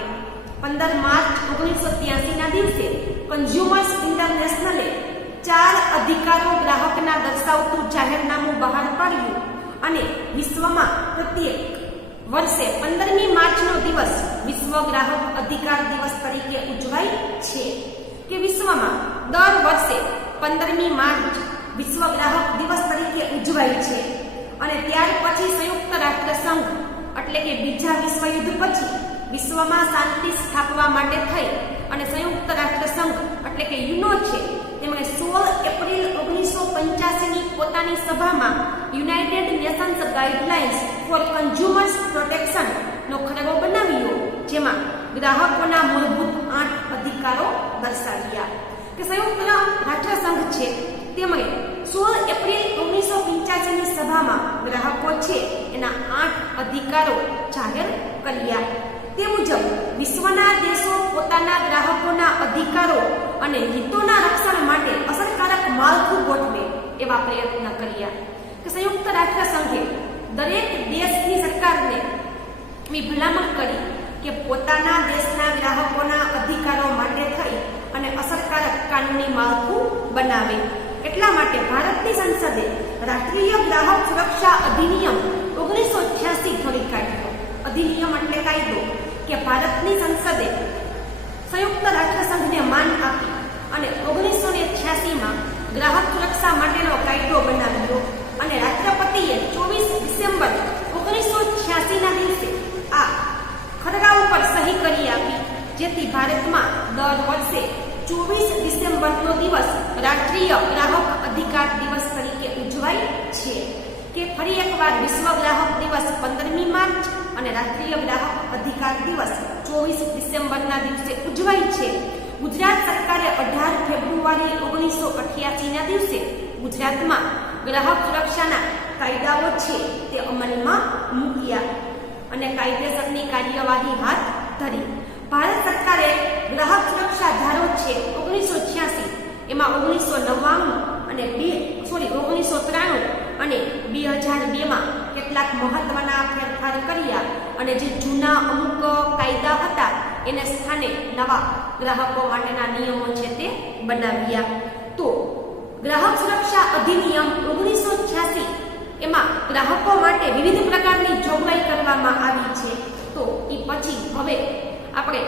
15 માર્ચ 1983ના દિવસે કન્ઝ્યુમર્સ ઇન્ટરનેશનલે 4 અધિકારો ગ્રાહકના દર્શાવતું જાહેરનામું બહાર પાડ્યું અને વિશ્વમાં પ્રત્યેક વર્ષે 15મી માર્ચનો દિવસ વિશ્વ ગ્રાહક અધિકાર દિવસ તરીકે ઉજવાય છે. કે વિશ્વમાં દર વર્ષે 15મી માર્ચ વિશ્વ ગ્રાહક દિવસ તરીકે ઉજવાય છે અને ત્યાર પછી સંયુક્ત રાષ્ટ્ર સંઘ એટલે કે બીજા વિશ્વયુદ્ધ પછી વિશ્વમાં શાંતિ સ્થાપવા માટે થઈ અને સંયુક્ત રાષ્ટ્ર સંઘ એટલે કે યુનો છે તેમણે 16 એપ્રિલ 1985ની પોતાની સભામાં United Nations guidelines for consumers protection નો ખરડો બનાવ્યો, જેમાં ગ્રાહકોના મૂળભૂત 8 અધિકારો દર્શાવ્યા. કે સંયુક્ત રાષ્ટ્ર સંઘ છે તેમણે 16 એપ્રિલ 1985ની સભામાં ગ્રાહકો છે એના 8 અધિકારો જાહેર કર્યા. તે મુજબ વિશ્વના દેશો પોતાના ગ્રાહકોના અધિકારો અને હિતોના રક્ષણ માટે અસરકારક માળખું ગોઠવે એવા પ્રયત્ન કર્યા. કે સંયુક્ત રાષ્ટ્ર સંઘે દરેક દેશની સરકારને ભલામણ કરી કે પોતાના દેશના ગ્રાહકોના અધિકારો માટે થઈ અને અસરકારક કાનૂની માળખું બનાવે. એટલા માટે ભારતની સંસદે રાષ્ટ્રીય ગ્રાહક સુરક્ષા અધિનિયમ 1986 ઘડી કાઢ્યો. અધિનિયમ એટલે કાયદો. કે ભારતની સંસદે સંયુક્ત રાષ્ટ્ર સંઘને માન આપી અને 1986માં ગ્રાહક સુરક્ષા માટેનો કાયદો બનાવ્યો અને રાષ્ટ્રપતિએ 24 ડિસેમ્બર 1986ના દિવસે આ ખરડા ઉપર સહી કરી આપી, જેથી ભારતમાં દર વર્ષે 24 ડિસેમ્બરનો દિવસ રાષ્ટ્રીય ગ્રાહક અધિકાર દિવસ તરીકે ઉજવાય છે. કે ફરી એકવાર વિશ્વ ગ્રાહક દિવસ 15મી માર્ચ અને રાષ્ટ્રીય ગ્રાહક અધિકાર દિવસ 24 ડિસેમ્બરના દિવસે ઉજવાય છે. ગુજરાત સરકારે 18 ફેબ્રુઆરી 1988ના દિવસે ગુજરાતમાં ગ્રાહક સુરક્ષાના કાયદાઓ છે તે અમલમાં મૂક્યા અને કાયદેસરની કાર્યવાહી હાથ ધરી. ભારત સરકારે ગ્રાહક સુરક્ષા ધારો છે 1986, એમાં 1993 અને 2002માં કેટલાક મહત્વના ફેરફાર કર્યા અને જે જૂના અમુક કાયદા હતા એને સ્થાને નવા ગ્રાહકો માટેના નિયમો છે તે બનાવ્યા. તો ગ્રાહક સુરક્ષા અધિનિયમ 1986 એમાં ગ્રાહકો માટે વિવિધ પ્રકારની જોગવાઈ કરવામાં આવી છે. તો એ પછી હવે આપણે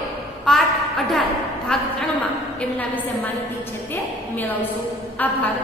પાઠ 18 ભાગ 3માં એમના વિશે માહિતી છે તે મેળવશું. આભાર.